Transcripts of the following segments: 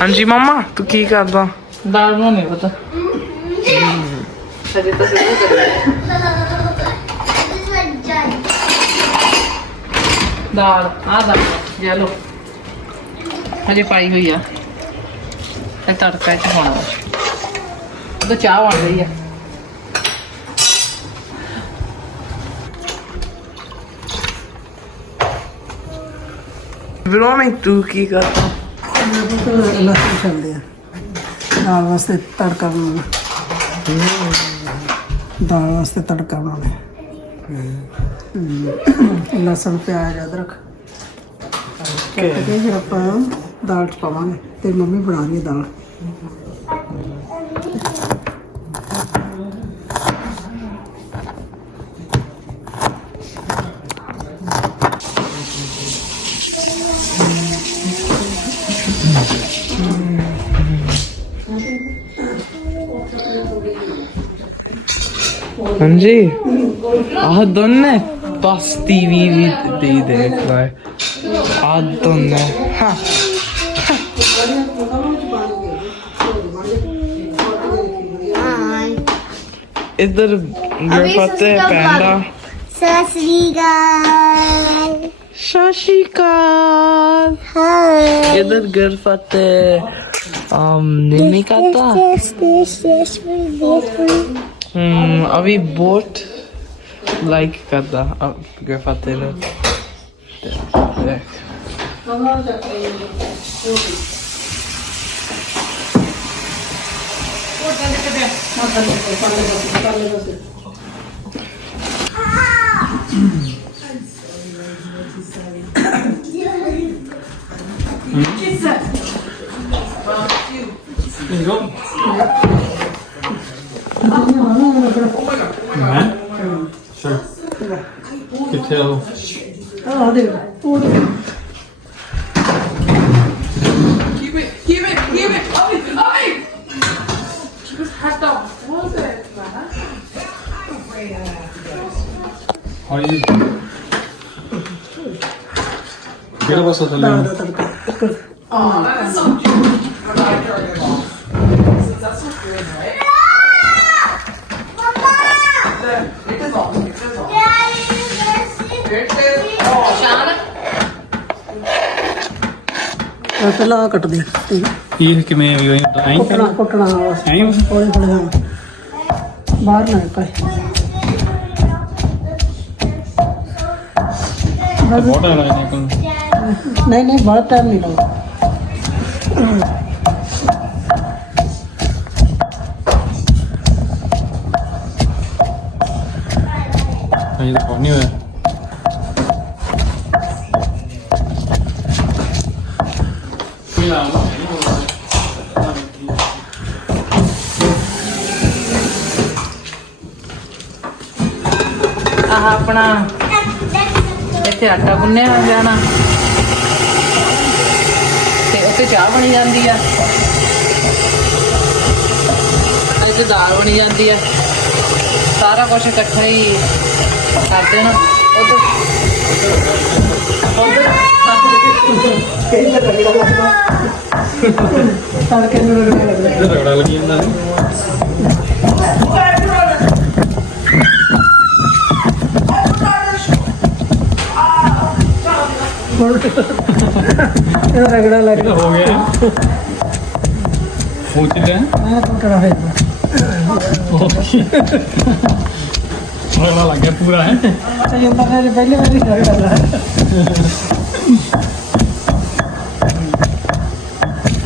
ਹਾਂਜੀ ਮਮਾ ਤੂੰ ਕੀ ਕਰਦਾ? ਦਾਲ ਬਣਾਉਣੀ ਪਤਾ। ਅਜੇ ਤਾਂ ਦਾਲ ਆ ਦਾਲ ਜੇ ਲੋ ਹਜੇ ਪਾਈ ਹੋਈ ਆ। ਇਹ ਤੜਕਾ ਚ ਪਾਉਣਾ ਉਹ ਚਾਹ ਬਣ ਰਹੀ ਆ। ਵੀਰੋ ਮੈਂ ਤੂੰ ਕੀ ਕਰਦਾ ਲਸਣ ਛੱਲਦੇ ਆ ਦਾਲ ਵਾਸਤੇ ਤੜਕਾ ਬਣਾਉਣਾ ਦਾਲ ਵਾਸਤੇ ਤੜਕਾ ਬਣਾਉਣਾ ਲਸਣ ਪਿਆਜ਼ ਅਦਰਕ ਕੱਟ ਕੇ ਫਿਰ ਆਪਾਂ ਦਾਲ ਚ ਪਾਵਾਂਗੇ ਤੇ ਮੰਮੀ ਬਣਾ ਦਾਲ। ਹੈ ਦਾਲ ਹਾਂਜੀ ਆਹ ਦੋਨੇ ਬਸ ਟੀਵੀ ਵੀ ਦੇ ਦੇਖ ਲੈ ਆਹ ਦੋਨੇ ਹਾਂ ਇਧਰ ਗਰਫਤੇ ਪੈਂਦਾ ਸਤਿ ਸ੍ਰੀ ਅਕਾਲ ਸ਼ਾਸ਼ੀਕਾਲ ਹਾਏ ਇਧਰ ਗਰਫਤੇ um ਨਿੰਨੀ ਕਾਤਾ Yes, yes, yes, yes, yes. ਹਮ ਅਭੀ ਬਹੁਤ ਲਾਈਕ ਕਰਦਾ ਗਰਫਤੇ ਨੂੰ ਦੇਖ ਕਿੱਥੇ ਆ ਉਹ ਆਹ ਦੇ ਉਹ ਦੇ ਹਾਈ ਕਿਹੜਾ ਪਾਸਾ ਦਾਲ ਚੱਲੇ ਦਾ ਤੜਕਾ ਇੱਕ ਆਹ ਪਹਿਲਾਂ ਆਹ ਕੱਟ ਦੇ ਤੇ ਇਹ ਕਿਵੇਂ ਵੀ ਹੋਈ? ਐਂ ਕੁੱਟਣਾ ਕੁੱਟਣਾ ਬਸ ਐਂ ਬਸ ਹੌਲੀ ਹੌਲੀ ਹਾਂ ਬਾਹਰ ਨਾ ਨਿਕਲੇ। ਬਹੁਤ ਟਾਈਮ ਲੱਗਦਾ ਕੋਲ। ਨਹੀਂ ਨਹੀਂ ਬਹੁਤ ਟਾਈਮ ਨਹੀਂ ਲੱਗਦਾ ਅਜੇ ਤਾਂ ਕੁਛ ਨਹੀਂ ਹੋਇਆ। ਆਪਣਾ ਇੱਥੇ ਆਟਾ ਗੁੰਨਿਆ ਹੋ ਜਾਣਾ। ਤੇ ਉੱਤੇ ਚਾਹ ਬਣੀ ਜਾਂਦੀ ਆ। ਇੱਥੇ ਦਾਲ ਬਣੀ ਜਾਂਦੀ ਆ। ਸਾਰਾ ਕੁਝ ਇਕੱਠਾ ਹੀ ਕਰ ਦੇਣਾ। ਉਧਰ ਤੜਕੇ ਨੂੰ ਰਗੜਾ ਲੱਗੀ ਜਾਂਦਾ ਇਹ ਰਗੜਾ ਲੱਗ ਇਹ ਤਾਂ ਹੋ ਗਿਆ। ਹੋ ਮੈਂ ਕੁੱਟਣਾ ਹੈ ਰਗੜਾ ਲੱਗ ਗਿਆ ਪੂਰਾ ਹੈ। ਤੇ ਜੰਦਾ ਨੇ ਪਹਿਲੇ ਵਾਰੀ ਰਗੜਾ ਲਾ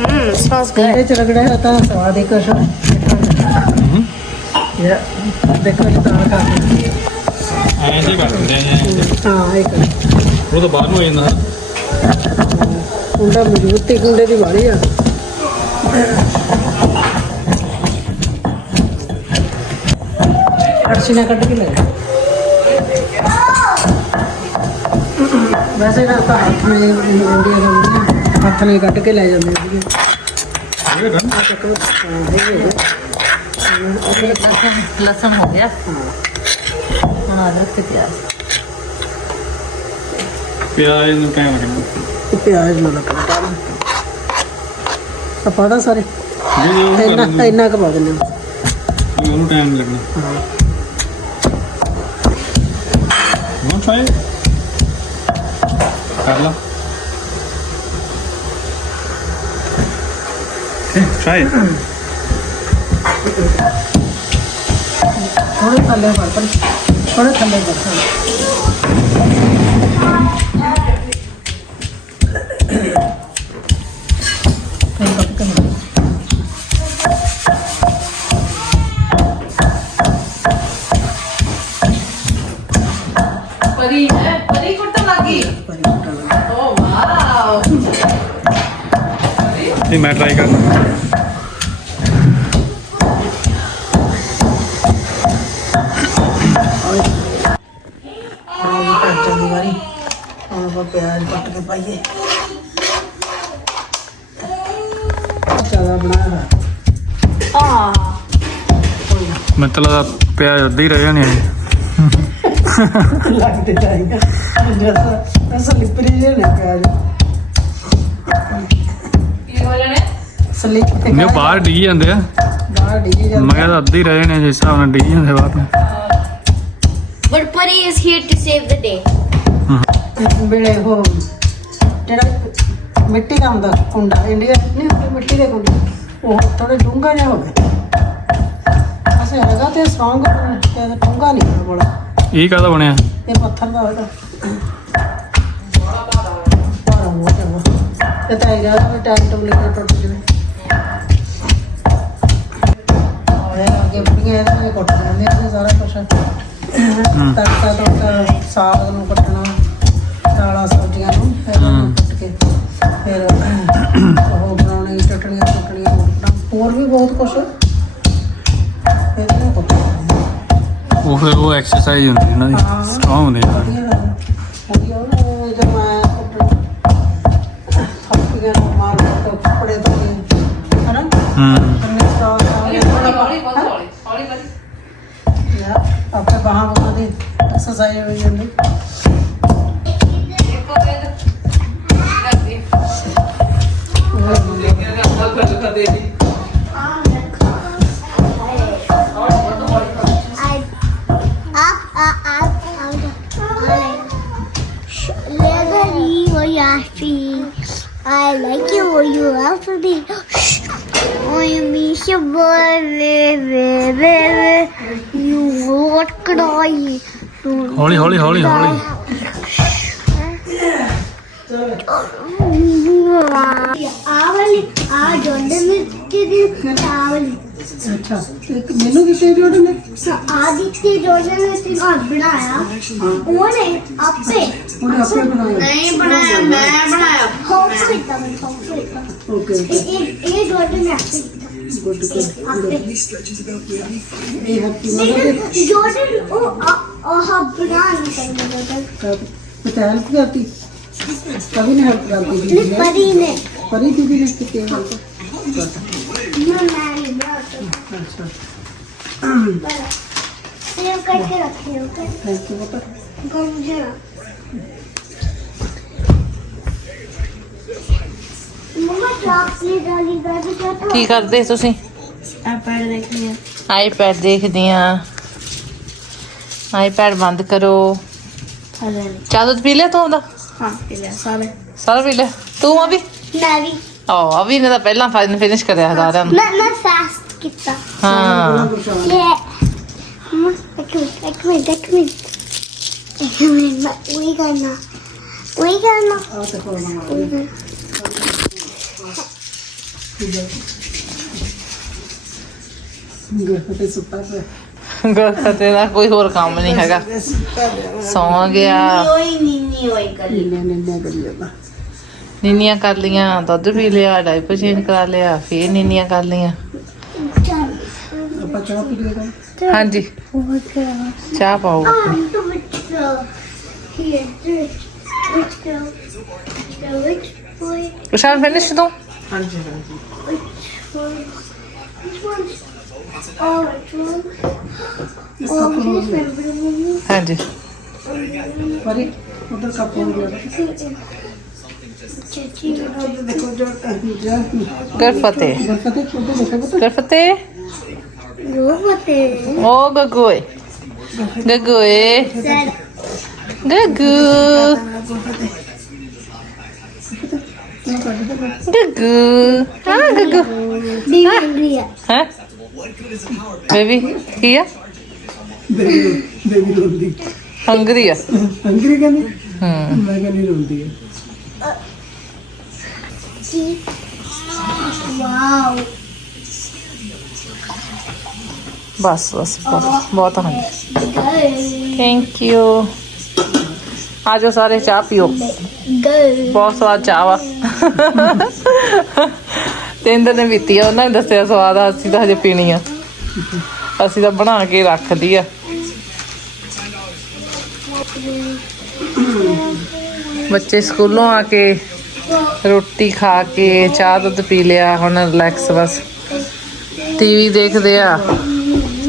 Mm, smells good. ਇਹ ਚ ਰਗੜਾ ਹੈ ਤਾਂ ਸਵਾਦ ਹੀ। ਕੁਛ ਯਾ ਦੇਖੋ ਜੀ ਤਾਂ ਐਂ ਜੇ ਕਰ ਹਾਂ ਇੱਕ ਉਹ ਤਾਂ ਬਾਹਰ ਨੂੰ ਹੋ ਜਾਂਦਾ। ਕੁੰਡਾ ਮਜ਼ਬੂਤੀ ਕੁੰਡੇ ਦੀ ਵਾਲੀ ਆ। ਅਰਸ਼ੀ ਕੱਢ ਕੇ ਲੈ। ਵੈਸੇ ਤਾਂ ਆਪਾਂ ਹੱਥ ਨਾਲ ਹੀ ਇੰਡੀਆ ਹੁੰਦੀਆਂ ਹੱਥ ਹੀ ਕੱਢ ਕੇ ਲੈ ਜਾਂਦੇ ਸੀਗੇ। ਇਹ ਗੰਨ। ਲਸਣ ਲਸਣ ਹੋ ਗਿਆ। ਹੁਣ ਅਦਰਕ ਤੇ ਪਿਆਜ਼। ਪਿਆਜ਼ ਨੂੰ ਕਿਵੇਂ ਲੱਗਣਾ ਤੇ ਪਿਆਜ਼ ਨੂੰ ਲੱਗਣਾ ਪਾ ਆਪਾਂ ਦਾ ਸਾਰੇ ਜੀ ਜੀ ਉਹ ਕਰ ਇੰਨਾ ਲਓ। ਇੰਨਾ ਕੁ ਪਾ ਦਿੰਦੇ ਹਾਂ ਇਹ ਮੈਂ ਟਰਾਈ ਕਰਦਾ ਆਹ ਕੱਟ ਦੀ ਵਾਰੀ ਹੁਣ ਆਪਾਂ ਪਿਆਜ਼ ਕੱਟ ਕੇ ਪਾਈਏ ਜ਼ਿਆਦਾ ਬਣਾਇਆ ਹੋਇਆ। ਮੈਨੂੰ ਤਾਂ ਪਿਆਜ਼ ਅੱਧੇ ਹੀ ਰਹਿ ਜਾਣੇ ਲੱਗਦੇ ਜਾਏਗਾ ਜੈਸਾ ਐਸਾ ਲਿਪਰੀ ਜੇ ਨੇ ਪਿਆਜ਼। ਸਲਿਪ ਤੇ ਨੇ ਬਾਹਰ ਡਿੱਗੀ ਜਾਂਦੇ ਆ। ਬਾਹਰ ਮੈਂ ਜਾਂਦਾ ਕਿਹਾ ਅੱਧੇ ਹੀ ਰਹਿ ਜਾਣੇ ਆ ਜਿਸ ਹਿਸਾਬ ਨਾਲ ਡਿੱਗੀ ਜਾਂਦੇ ਬਾਹਰ ਨੂੰ। But Puri is here to save the day. ਵੇਲੇ ਉਹ ਜਿਹੜਾ ਮਿੱਟੀ ਦਾ ਹੁੰਦਾ ਕੁੰਡਾ ਇੰਡੀਆ ਨਹੀਂ ਹੁੰਦੇ ਮਿੱਟੀ ਦੇ ਕੁੰਡੇ ਉਹ ਥੋੜੇ ਡੂੰਘਾ ਜਿਹਾ ਹੋਵੇ ਅਸੇ ਲਗਾ ਤੇ ਸੌਂਗ ਤੇ ਡੂੰਘਾ ਨਹੀਂ ਹੋਣਾ ਬੜਾ ਇਹ ਕਾਹਦਾ ਬਣਿਆ? ਇਹ ਪੱਥਰ ਦਾ ਹੋਵੇਗਾ ਭਾਰਾ ਬਹੁਤ ਹੈ ਉਹ। ਇਹ ਤਾਂ ਇਹਦਾ ਵੀ ਟਾਈਮ ਟੂ ਲਿਖੇ ਟੁੱਟ ਜਵੇ ਔਰੇ ਅੱਗੇ ਬੁੜੀਆਂ ਇਹਦੇ ਨਾਲ ਕੁੱਟ ਜਾਂਦੀਆਂ ਸੀ ਸਾਰਾ ਕੁਝ ਤੜਕਾ ਤੜਕਾ ਸਾਗ ਨੂੰ ਕੱਟਣਾ ਦਾਲਾਂ ਸਬਜ਼ੀਆਂ ਨੂੰ ਫਿਰ ਉਹਨੂੰ ਕੱਟ ਕੇ ਫਿਰ ਉਹ ਬਣਾਉਣੀ ਚਟਣੀਆਂ ਚਟਣੀਆਂ ਕੁੱਟਣਾ ਹੋਰ ਵੀ ਬਹੁਤ ਉਹ ਫਿਰ ਉਹ ਐਕਸਰਸਾਈਜ਼ ਹੁੰਦੀ ਇਹਨਾਂ ਦੀ। ਸਟਰੋਂਗ ਹੁੰਦੇ ਹੈ। ਐਕਸਰਸਾਈਜ਼ ਹੋ ਜਾਂਦੀ। ਹੌਲੀ ਹੌਲੀ। ਆਵਲੀ ਆ ਜੋਂਡੇ ਮਿੱਟੀ ਦੀ ਆਵਲੀ ਅੱਛਾ ਇੱਕ ਮੈਨੂੰ ਵੀ ਤੇਰੀ ਉਹਦੇ ਨੇ ਆਦਿੱਤੇ ਜੋਂਡੇ ਮਿੱਟੀ ਦਾ ਬਣਾਇਆ ਉਹਨੇ ਆਪੇ ਉਹਨੇ ਆਪੇ ਬਣਾਇਆ। ਨਹੀਂ ਬਣਾਇਆ ਮੈਂ ਬਣਾਇਆ। ਹੋਪ ਕੀਤਾ ਮੈਂ ਹੋਪ ਕੀਤਾ ਓਕੇ। ਇਹ ਇਹ ਜੋਂਡੇ ਨੇ ਆਪੇ is going to come and only stretches about nearly five meters. Jordan, oh, oh, her branch. पता हेल्प करती कभी नहीं हेल्प करती दीदी परी ने परी दीदी ने कितनी हेल्प अच्छा सेव करके रखिए थैंक यू बेटा मुझे ਕੀ ਕਰਦੇ ਤੁਸੀਂ? ਆਪਾਂ ਦੇਖਦੇ ਹਾਂ। ਆਈਪੈਡ ਦੇਖਦੇ ਆ ਆਈਪੈਡ ਬੰਦ ਕਰੋ। ਹਲੇ ਚਾਹ ਦੁੱਧ ਪੀ ਲਿਆ ਤੂੰ ਉਹਦਾ ਹਾਂ ਪਿਆ ਸਾਰੇ। ਸਾਰਾ ਪੀ ਲਿਆ? ਤੂੰ ਆ ਵੀ? ਮੈਂ ਵੀ। ਆ ਅਭੀ ਨੇ ਤਾਂ ਪਹਿਲਾਂ ਫਿਨਿਸ਼ ਕਰਿਆ ਸਾਰਿਆਂ ਨੂੰ। ਮੈਂ ਮੈਂ ਫਾਸਟ ਕੀਤਾ। ਹਾਂ। ਲੈ ਮਮਾ ਇੱਕ ਮਿੰਟ ਇੱਕ ਮਿੰਟ ਇੱਕ ਮਿੰਟ। ਇੱਕ ਮਿੰਟ ਮੈਂ ਉਹੀ ਕਰਨਾ। ਉਹੀ ਕਰਨਾ। ਗਰਫਤੇ ਸੁੱਤਾ ਪਿਆ ਗਰਫਤੇ ਦਾ ਕੋਈ ਹੋਰ ਕੰਮ ਨਹੀਂ ਹੈਗਾ ਸੌਂ ਗਿਆ ਓਏ ਨੀਨੀ ਓਏ ਕਰ ਲੀਆਂ ਨੀਨੀਆਂ ਕਰ ਲੀਆਂ ਨੀਨੀਆਂ ਕਰ ਲੀਆਂ ਦੁੱਧ ਪੀ ਲਿਆ ਡਾਈਪਰ ਚੇਂਜ ਕਰਾ ਲਿਆ ਫੇਰ ਨੀਨੀਆਂ ਕਰ ਲੀਆਂ ਆਪਾਂ ਚਾਹ ਪੀ ਲਈਏ ਹਾਂਜੀ ਚਾਹ ਪਾਓ Here, rich, rich girl, rich girl, rich girl. Musiałem wynieść do? Andrzej, Andrzej. Which one? Which one? Oh, which one? Oh, this one. ਹਾਂਜੀ ਮਰੀ ਉਧਰ ਕਾਪੂ ਹੋ ਗਿਆ ਚਾਚੀ ਦੇਖੋ ਜੋ ਜਿਹੜਾ ਗਰਫਤੇ ਗਰਫਤੇ ਛੋਟੇ ਦੇਖੋ ਤਾਂ ਗਰਫਤੇ ਗੋਫਤੇ ਓ ਗਗੋਏ ਗਗੋਏ ਗਗੂ ਗਗੂ ਹਾਂ ਗਗੂ Be hungry. ਹੈ ਬੇਬੀ ਕੀ ਆ ਬੇਬੀ ਬੇਬੀ ਰੋਂਦੀ ਹੰਗਰੀ ਆ ਅੰਗਰੀ ਕਹਿੰਦੀ ਹੂੰ ਮੈਂ ਕਹਿੰਦੀ ਰੋਂਦੀ ਹੈ Wow. ਬਸ ਬਸ ਬਹੁਤ ਬਹੁਤ ਹੰਗਰੀ. ਥੈਂਕ ਯੂ ਆਜੋ ਸਾਰੇ ਚਾਹ ਪੀਓ। ਬਹੁਤ ਸਵਾਦ ਚਾਹ ਵਾ। ਤਿੰਨ ਦਿਨ ਬੀਤੀ ਆ, ਉਹਨਾਂ ਨੇ ਦੱਸਿਆ ਸਵਾਦ ਆ, ਅਸੀਂ ਤਾਂ ਹਜੇ ਪੀਣੀ ਆ। ਅਸੀਂ ਤਾਂ ਬਣਾ ਕੇ ਰੱਖ ਆ। ਬੱਚੇ ਸਕੂਲੋਂ ਆ ਕੇ ਰੋਟੀ ਖਾ ਕੇ ਚਾਹ ਦੁੱਧ ਪੀ ਲਿਆ, ਹੁਣ ਰਿਲੈਕਸ ਬਸ। ਟੀਵੀ ਦੇਖਦੇ ਆ।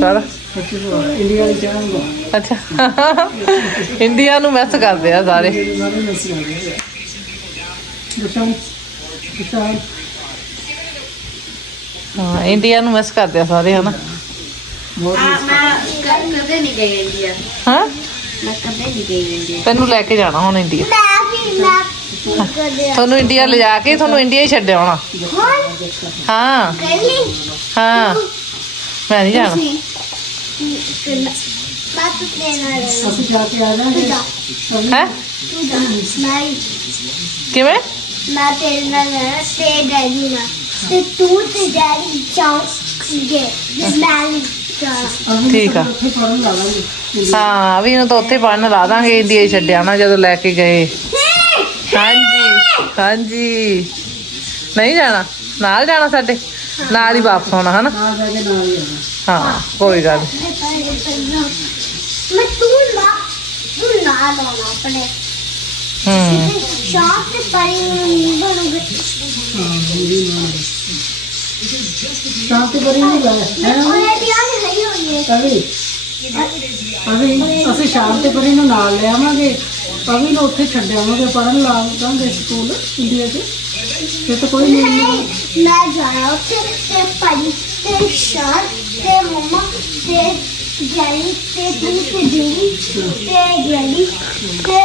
ਸਾਰਾ। ਇੰਡੀਆ ਵਾਲੀ ਅੱਛਾ। ਇੰਡੀਆ ਨੂੰ ਮਿਸ ਕਰਦੇ ਆ ਸਾਰੇ। ਨਸੀ ਹਾਂ ਇੰਡੀਆ ਨੂੰ ਮਿਸ ਕਰਦੇ ਆ ਸਾਰੇ ਹਨਾ। ਬਹੁਤ ਕਦੇ ਨਹੀਂ ਗਈ ਇੰਡੀਆ। ਹਾਂ? ਮੈਂ ਕਦੇ ਨਹੀਂ ਗਈ ਇੰਡੀਆ। ਤੈਨੂੰ ਲੈ ਕੇ ਜਾਣਾ ਹੁਣ ਇੰਡੀਆ. ਤੁਹਾਨੂੰ ਇੰਡੀਆ ਲਿਜਾ ਕੇ ਤੁਹਾਨੂੰ ਇੰਡੀਆ ਹੀ ਛੱਡ ਆਉਣਾ। ਹਾਂ? ਹਾਂ। ਮੈਂ ਨਹੀਂ ਜਾਣਾ। Ba't na ਅਸੀਂ ਜਾ ਕੇ ਆ ਜਾਾਂਗੇ ਹੈ ਮੈਂ ਕਿਵੇਂ? ਮੈਂ ਤੇਰੇ ਨਾਲ ਰਹਿਣਾ ਤੇ ਡੈਡੀ ਨਾਲ ਤੇ ਤੂੰ ਤੇ ਡੈਡੀ ਜਾਓਗੇ ਮੈਂ ਨਹੀਂ ਜਾਣਾ ਠੀਕ ਆ। ਉੱਥੇ ਪੜਨ ਲਾਵਾਂਗੇ ਹਾਂ ਵੀ ਇਹਨੂੰ ਤਾਂ ਉੱਥੇ ਪੜਨ ਲਾ ਦਾਂਗੇ ਇੰਡੀਆ ਹੀ ਛੱਡ ਆਉਣਾ ਜਦੋਂ ਲੈ ਕੇ ਗਏ। ਹਾਂਜੀ ਹਾਂਜੀ। ਨਹੀਂ ਜਾਣਾ ਨਾਲ ਜਾਣਾ ਸਾਡੇ? ਨਾਲ ਹੀ ਵਾਪਸ ਆਉਣਾ ਹਨਾ? ਨਾਲ ਜਾ ਕੇ ਨਾਲ ਹੀ ਆਉਣਾ। ਹਾਂ ਕੋਈ ਗੱਲ ਨੀ। ਮੈਂ ਤੂੰ ਨਾ ਤੂੰ ਨਾ ਲਾਉਣਾ ਆਪਣੇ। ਹੂੰ। ਸ਼ਾਪ ਤੇ ਪਰੀ ਬਣੂਗੇ। ਸ਼ਾਮ ਤੇ ਬਰੀ ਨਹੀਂ ਲਾਇਆ ਹੈ? ਨਾ ਉਹਨੇ ਵੀ ਆਨੇ ਨਹੀਂ ਹੋਣੀ ਕਵੀ ਅਭੀ ਅਸੀਂ ਸ਼ਾਮ ਤੇ ਪਰੀ ਨੂੰ ਨਾਲ ਲੈ ਆਵਾਂਗੇ। ਕਵੀ ਨੂੰ ਉੱਥੇ ਛੱਡ ਆਵਾਂਗੇ ਪੜਨ ਲਾਵਾਂਗੇ ਸਕੂਲ ਇੰਡੀਆ 'ਚ। ਤੇ ਤਾਂ ਕੋਈ ਨਹੀਂ ਨਹੀਂ। ਮੈਂ ਜਾਣਾ ਉੱਥੇ ਤੇ ਪਰੀ ਤੇ ਸ਼ਾਨ ਤੇ ਮਮਾ ਤੇ ਡੈਡੀ ਤੇ ਤੂੰ ਤੇ ਦੀਦੀ ਤੇ ਡੈਡੀ ਤੇ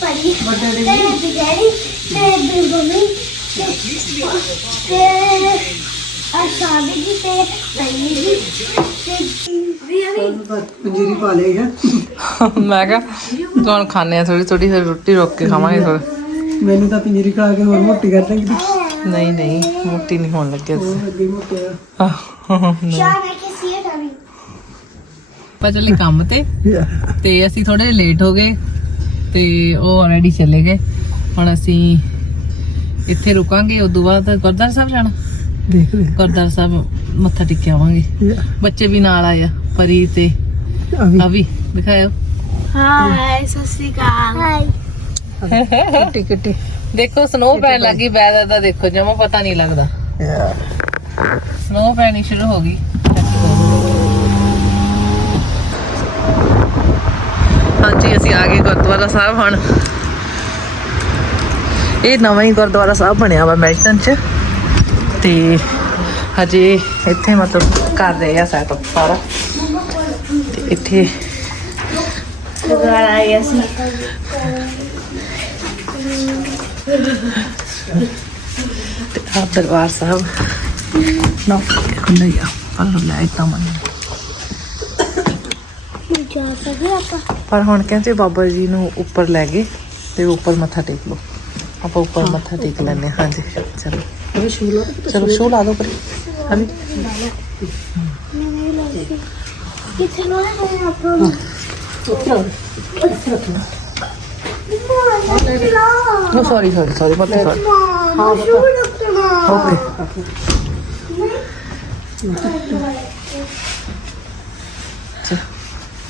ਪਰੀ ਤੇ ਡੈਡੀ ਤੇ ਬਿੰਬੀ ਤੇ ਤੇ ਅਸ਼ਾਬੀ ਜੀ ਤੇ ਪਰੀ ਜੀ ਤੇ ਵੀ ਪੰਜੀਰੀ ਪਾ ਲਈ ਹੈ। ਮੈਂ ਕਿਹਾ ਤੁਹਾਨੂੰ ਖਾਣੇ ਆ ਥੋੜੀ ਥੋੜੀ ਫਿਰ ਰੋਟੀ ਰੋਕ ਕੇ ਖਾਵਾਂਗੇ ਥੋੜਾ ਮੈਨੂੰ ਤਾਂ ਪੰਜੀਰੀ ਖਾ ਕੇ ਹੋਰ ਮੋਟੀ ਕਰ ਦੇਂਗੀ। ਨਹੀਂ ਨਹੀਂ ਮੋਟੀ ਨਹੀਂ ਹੋਣ ਲੱਗਿਆ ਹੋਰ ਅੱਗੇ ਮੋਟਿਆ ਸ਼ਾਨ ਹੈ ਕਿ ਸੀ ਚੱਲੇ ਕੰਮ ਤੇ। ਤੇ ਅਸੀਂ ਥੋੜੇ ਲੇਟ ਹੋ ਗਏ ਤੇ ਉਹ ਆਲਰੇਡੀ ਚਲੇ ਗਏ। ਹੁਣ ਅਸੀਂ ਇੱਥੇ ਰੁਕਾਂਗੇ ਉਦੋਂ ਬਾਅਦ ਗੁਰਦੁਆਰਾ ਸਾਹਿਬ ਜਾਣਾ। ਦੇਖ ਲੈ। ਗੁਰਦੁਆਰਾ ਸਾਹਿਬ ਮੱਥਾ ਟੇਕ ਆਵਾਂਗੇ। ਬੱਚੇ ਵੀ ਨਾਲ ਆਏ ਆ ਪਰੀ ਤੇ ਅਵੀ। ਦਿਖਾਇਓ। ਹਾਏ ਸਤਿ ਸ੍ਰੀ ਅਕਾਲ। ਹਾਏ ਕਿੱਟੀ ਕਿੱਟੀ। ਦੇਖੋ ਸਨੋ ਪੈਣ ਲੱਗੀ ਵੈਦਰ ਦਾ ਦੇਖੋ ਜਮਾ ਪਤਾ ਨਹੀਂ ਲੱਗਦਾ। ਸਨੋ ਪੈਣੀ ਸ਼ੁਰੂ ਹੋ ਗਈ। ਹਾਂਜੀ ਅਸੀਂ ਆ ਗਏ ਗੁਰਦੁਆਰਾ ਸਾਹਿਬ ਹੁਣ। ਇਹ ਨਵਾਂ ਹੀ ਗੁਰਦੁਆਰਾ ਸਾਹਿਬ ਬਣਿਆ ਵਾ ਮੈਲਟਨ ਚ। ਤੇ ਹਜੇ ਇੱਥੇ ਮਤਲਬ ਕਰ ਰਹੇ ਆ ਸੈਟਅਪ ਸਾਰਾ। ਤੇ ਇੱਥੇ ਦੁਬਾਰਾ ਆਇਆ ਸੀ ਤੇ ਆ ਦਰਬਾਰ ਸਾਹਿਬ। ਨਾ ਖੁੱਲ੍ਹਾ ਹੀ ਆ ਪਰ ਲੈ ਤਾਂ ਮਨ ਜਾ ਸਕਦੇ ਆਪਾਂ। ਪਰ ਹੁਣ ਕਹਿੰਦੇ ਬਾਬਾ ਜੀ ਨੂੰ ਉੱਪਰ ਲੈ ਗਏ ਤੇ ਉੱਪਰ ਮੱਥਾ ਟੇਕ ਲਓ। ਆਪਾਂ ਉੱਪਰ ਮੱਥਾ ਟੇਕ ਲੈਣੇ ਹਾਂ। ਹਾਂਜੀ ਚਲੋ। ਚਲੋ ਸ਼ੂ ਲਾ ਦੋ ਪਰ। ਹਾਂਜੀ। ਕਿੱਥੇ ਨੂੰ ਹੈ ਆਪਾਂ ਨੂੰ ਨੋ ਸੌਰੀ ਸੌਰੀ ਸੌਰੀ ਮੱਥੇ ਸੌਰੀ ਹਾਂ ਸ਼ੂ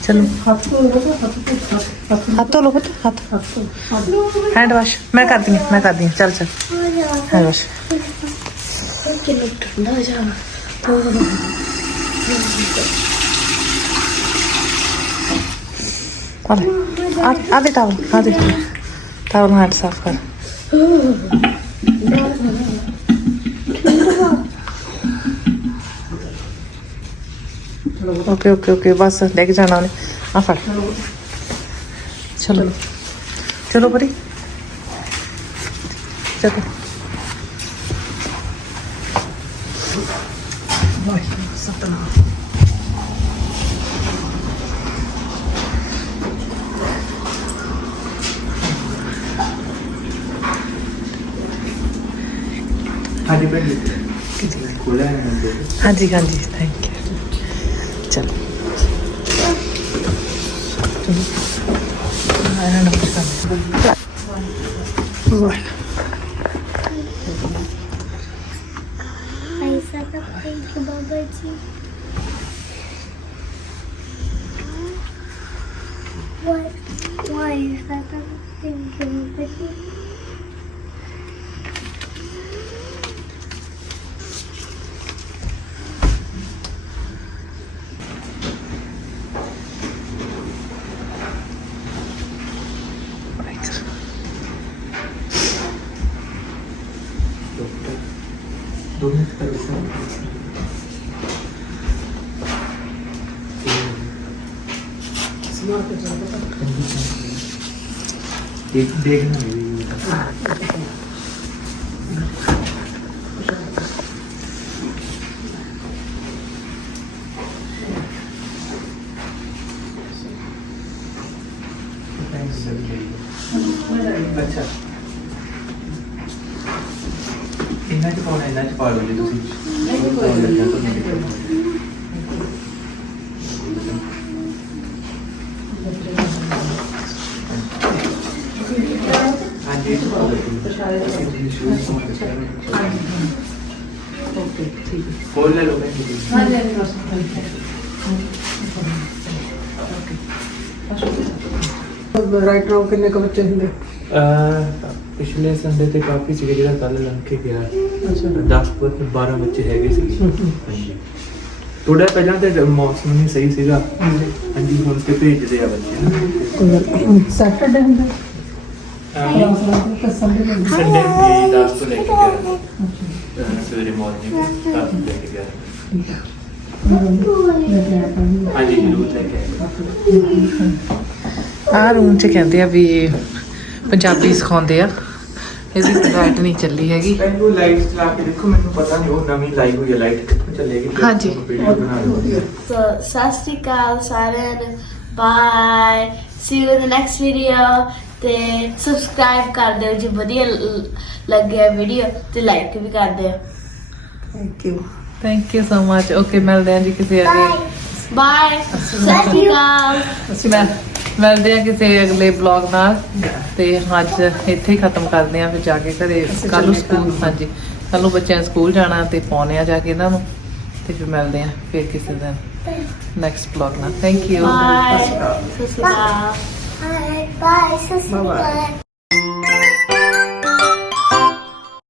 ਚਲੋ ਹੱਥ ਧੋ ਲਓ ਪੁੱਤ ਹੱਥ ਹੈਂਡ ਵਾਸ਼ ਮੈਂ ਕਰਦੀ ਹਾਂ ਮੈਂ ਕਰਦੀ ਹਾਂ ਚੱਲ ਚੱਲ ਹੈਂਡ ਵਾਸ਼ ਕਿੰਨਾ ਠੰਡਾ ਹੋ ਆ ਲੈ ਆ ਦੇ ਟਾਵਲ ਆ ਦੇ ਟਾਵਲ ਹੱਥ ਸਾਫ਼ ਕਰ ਓਕੇ ਓਕੇ ਓਕੇ ਬਸ ਲੈ ਕੇ ਜਾਣਾ ਉਹਨੇ ਆ ਫੜ ਚਲੋ ਚਲੋ ਪਰੀ ਹਾਂਜੀ ਹਾਂਜੀ ਥੈਂਕ ਯੂ ਚਲੋ ਆਣਾ ਨਮਸਕਾਰ ਪੈਸਾ ਤਾਂ thank you Baba ji What? Why is that? Thank you, Babaji. जी ਦੋ ਮਿੰਟ ਕਰ ਸਰ ਦੇਖ ਦੇਖਣਾ ਹੈ ਅੱਛਾ ਇਹਨਾਂ ਚ ਪਾਉਣਾ ਇਹਨਾਂ ਚ ਪਾ ਲਓ ਜੀ ਤੁਸੀਂ। ਨਹੀਂ ਕੋਈ ਹਾਂਜੀ ਇਹ ਚ ਪਾ ਲਓ ਜੀ। ਸ਼ੂਜ਼ ਸਮਝ ਓਕੇ ਠੀਕ ਹੈ। ਖੋਲ ਲੈ ਲਓ ਭੈਣ ਜੀ। ਰਾਈਟ ਨਾਓ ਕਿੰਨੇ ਕੁ ਬੱਚੇ ਹੁੰਦੇ? ਅਹ ਪਿਛਲੇ ਸੰਡੇ ਤੇ ਕਾਫੀ ਸੀਗੇ ਜਿਹੜਾ ਕੱਲ ਲੰਘ ਕੇ ਗਿਆ। ਅੱਛਾ 10 ਤੋਂ 12 ਬੱਚੇ ਹੈਗੇ ਸੀ। ਹਾਂਜੀ। ਥੋੜਾ ਪਹਿਲਾਂ ਤੇ ਮੌਸਮ ਨਹੀਂ ਸਹੀ ਸੀਗਾ। ਹਾਂਜੀ। ਹੁਣ ਤੇ ਭੇਜਦੇ ਆ ਬੱਚੇ ਸੈਟਰਡੇ ਹੁੰਦੇ? ਸੰਡੇ ਹੁੰਦੇ। ਸੰਡੇ ਵੀ 10 ਤੋਂ ਲੈ ਕੇ 11 ਅਹ ਸਵੇਰੇ ਮਾਰਨਿੰਗ 10 ਤੋਂ ਲੈ ਕੇ 11 ਹਾਂਜੀ ਜ਼ਰੂਰ ਲੈ ਕੇ ਆਇਓ ਆ ਰੂਮ ਚ ਕਹਿੰਦੇ ਆ ਵੀ ਪੰਜਾਬੀ ਸਿਖਾਉਂਦੇ ਆ। ਇਹਦੀ ਲਾਈਟ ਨਹੀਂ ਚੱਲੀ ਹੈਗੀ। ਮੈਨੂੰ ਲਾਈਟ ਚਲਾ ਕੇ ਦੇਖੋ ਮੈਨੂੰ ਪਤਾ ਨਹੀਂ ਉਹ ਨਵੀਂ ਲਾਈ ਹੋਈ ਹੈ ਲਾਈਟ ਕਿੱਥੋਂ ਚੱਲੇਗੀ ਫਿਰ ਹਾਂਜੀ। ਤੁਹਾਨੂੰ ਵੀਡੀਓ ਬਣਾ ਲਓ So, ਸਤਿ ਸ਼੍ਰੀ ਅਕਾਲ ਸਾਰਿਆਂ ਨੂੰ। Bye see you in the next video ਤੇ ਸਬਸਕ੍ਰਾਈਬ ਕਰ ਦਿਓ ਜੇ ਵਧੀਆ ਲ- ਲੱਗਿਆ ਵੀਡੀਓ ਤੇ ਲਾਈਕ ਵੀ ਕਰ ਦਿਓ। Thank you thank you so much okay ਮਿਲਦੇ ਆ ਜੀ ਕਿਸੇ ਅਗਲੇ ਬਾਏ ਸਤਿ ਸ਼੍ਰੀ ਅਕਾਲ ਮਿਲ- ਮਿਲਦੇ ਆ ਕਿਸੇ ਅਗਲੇ ਬਲੌਗ ਨਾਲ ਤੇ ਅੱਜ ਇੱਥੇ ਹੀ ਖਤਮ ਕਰਦੇ ਆ ਫਿਰ ਜਾ ਕੇ ਘਰੇ ਕੱਲ ਨੂੰ ਸਕੂਲ ਹਾਂਜੀ। ਕੱਲ ਨੂੰ ਬੱਚਿਆਂ ਨੇ ਸਕੂਲ ਜਾਣਾ ਤੇ ਪਾਉਣੇ ਆ ਜਾ ਕੇ ਇਹਨਾਂ ਨੂੰ ਤੇ ਫਿਰ ਮਿਲਦੇ ਆ ਫਿਰ ਕਿਸੇ ਦਿਨ ਨੈਕਸਟ ਬਲੌਗ ਨਾਲ। Thank you bye Sat Sri Akal Bye, bye, bye.